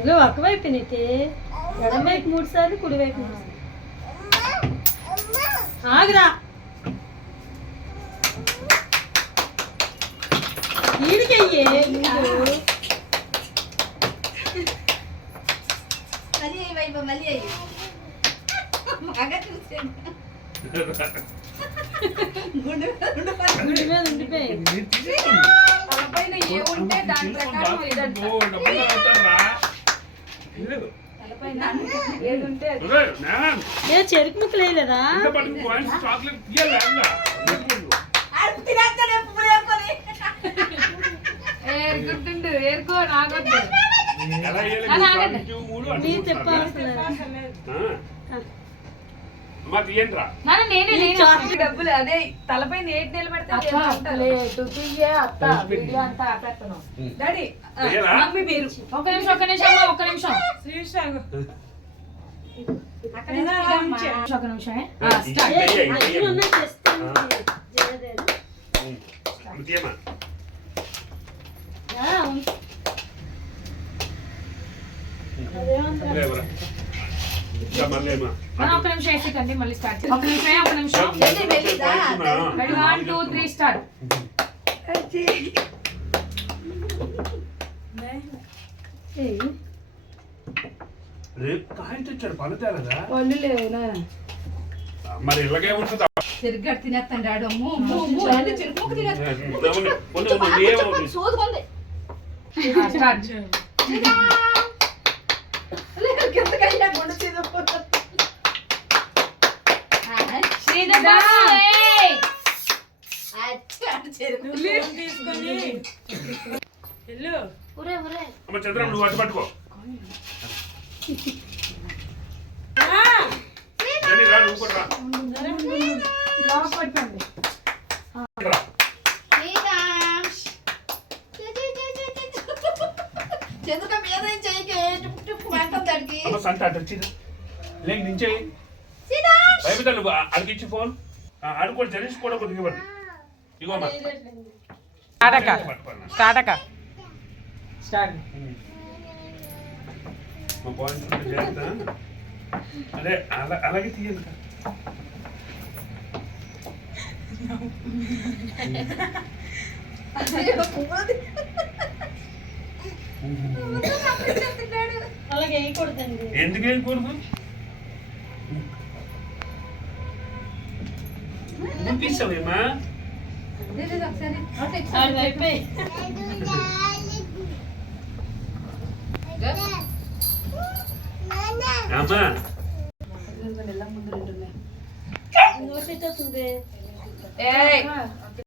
ఇలా ఒకవైపు నీటి ఎడమవైపు 3 సార్లు కుడివైపు 3 సార్లు ఆగరా ఈడికయ్యే మళ్ళీ అయ్యి బాగా చూసాను గుండె మీద ఉండిపోయి తలపైన ఏ ఉంటే దాని ప్రకారం ఇదంట ఏది ఉంటే ఏ చెరుకు ముక్కలు వేయలేదా ఏరుకుంటుండు ఏరుకో నాకొద్దు నీ చెప్పాల్సిన డబ్బులు అదే తలపై నేటి నిలబెడతా డాడీ మమ్మీ మీరు ఒక్క నిమిషం ఒక్క నిమిషం ఒక నిమిషం వేసేకండి మళ్ళీ స్టార్ట్ ఒక నిమిషం 1 2 3 స్టార్ట్ రేపు కాయ తెచ్చాడు పళ్ళు తేలదా పళ్ళు లేవు మరి ఇలాగే ఉంటుంది చెరుగట్టు తినేస్తాను డాడీ చెరుకు సోదుకుంది స్టార్ట్ చంద్రం నువ్వు అటు పట్టుకో నువ్వు కూడా సంత అటు వచ్చింది లేక నించే భయపడ నువ్వు అడిగిచ్చి ఫోన్ అడుకోండి తెలిసి కూడా కొద్దిగా ఇవ్వండి ఇగో అదే అలాగే తీయండి అలాగే వేయకూడదండి ఎందుకు వేయకూడదు తీసావేమా అమ్మా నోటి